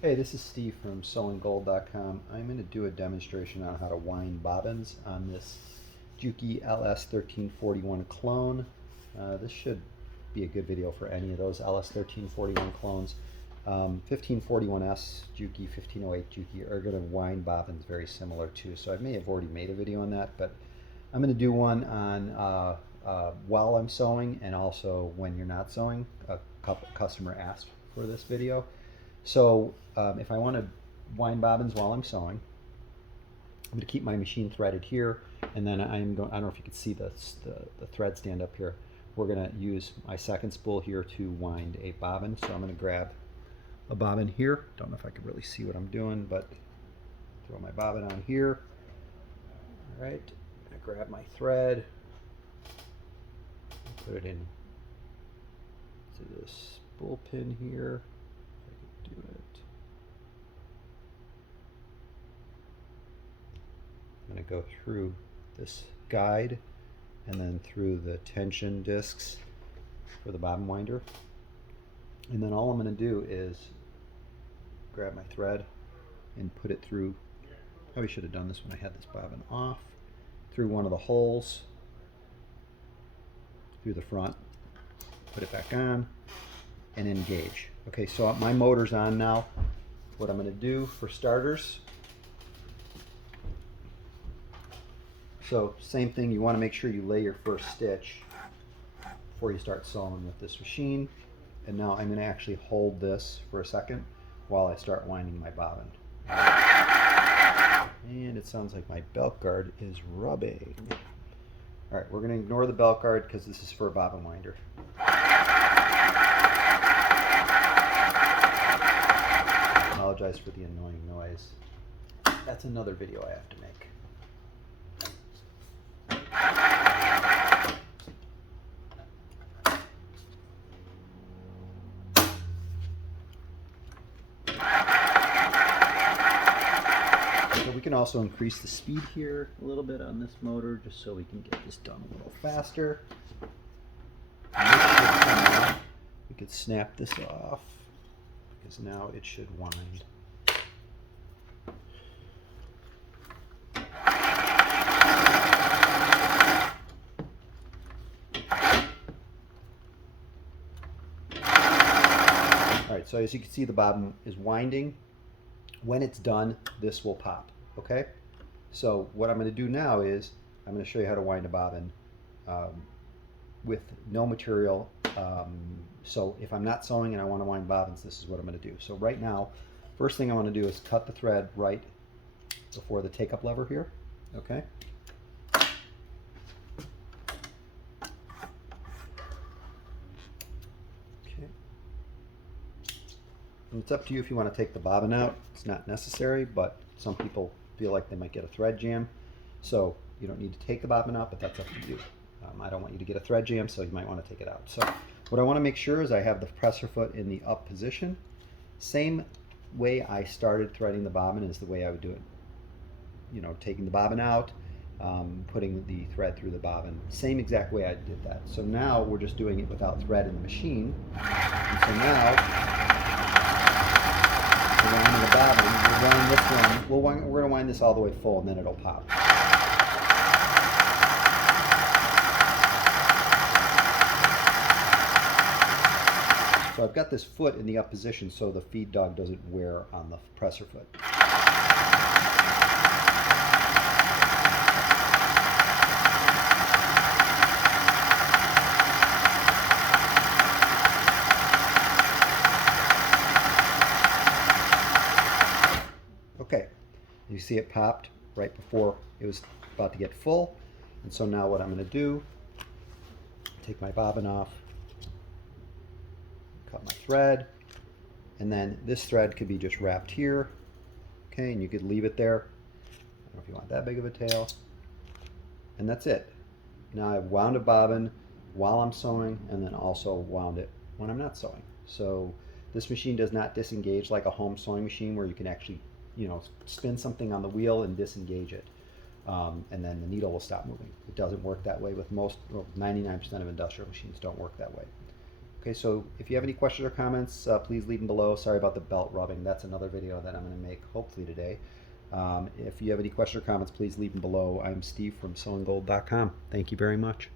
Hey, this is Steve from SewingGold.com. I'm going to do a demonstration on how to wind bobbins on this Juki LS-1341 clone. This should be a good video for any of those LS-1341 clones. 1541S Juki, 1508 Juki are going to wind bobbins very similar too, so I may have already made a video on that, but I'm going to do one on while I'm sewing and also when you're not sewing. A customer asked for this video. So if I want to wind bobbins while I'm sewing, I'm going to keep my machine threaded here, and then I'm going, I don't know if you can see the thread stand up here. We're going to use my second spool here to wind a bobbin. So I'm going to grab a bobbin here. Don't know if I can really see what I'm doing, but throw my bobbin on here. All right, I grab my thread, put it in to this spool pin here. Do it. I'm going to go through this guide and then through the tension discs for the bobbin winder, and then all I'm going to do is grab my thread and put it through. Probably should have done this when I had this bobbin off, through one of the holes through the front, put it back on, and engage. Okay, so my motor's on now. What I'm going to do for starters, so same thing, you want to make sure you lay your first stitch before you start sewing with this machine. And now I'm going to actually hold this for a second while I start winding my bobbin. And it sounds like my belt guard is rubbing. All right, we're going to ignore the belt guard because this is for a bobbin winder. Apologize for the annoying noise. That's another video I have to make. So we can also increase the speed here a little bit on this motor just so we can get this done a little faster. We could snap this off, because now it should wind. Alright, so as you can see, the bobbin is winding. When it's done, this will pop. Okay? So what I'm going to do now is I'm going to show you how to wind a bobbin with no material. So if I'm not sewing and I want to wind bobbins, this is what I'm going to do. So right now, first thing I want to do is cut the thread right before the take-up lever here. Okay? Okay. And it's up to you if you want to take the bobbin out. It's not necessary, but some people feel like they might get a thread jam. So you don't need to take the bobbin out, but that's up to you. I don't want you to get a thread jam, so you might want to take it out. So what I want to make sure is I have the presser foot in the up position. Same way I started threading the bobbin is the way I would do it. You know, taking the bobbin out, putting the thread through the bobbin. Same exact way I did that. So now we're just doing it without thread in the machine. And so now we're winding the bobbin. We'll wind this one. We're going to wind this all the way full, and then it'll pop. So I've got this foot in the up position so the feed dog doesn't wear on the presser foot. Okay, you see it popped right before it was about to get full. And so now what I'm going to do, take my bobbin off, cut my thread, and then this thread could be just wrapped here. Okay, and you could leave it there. I don't know if you want that big of a tail. And that's it. Now I've wound a bobbin while I'm sewing, and then also wound it when I'm not sewing. So this machine does not disengage like a home sewing machine where you can actually, you know, spin something on the wheel and disengage it. And then the needle will stop moving. It doesn't work that way with most, well, 99% of industrial machines don't work that way. Okay. Okay, so if you have any questions or comments, please leave them below. Sorry about the belt rubbing. That's another video that I'm going to make hopefully today. If you have any questions or comments, please leave them below. I'm Steve from SewingGold.com. Thank you very much.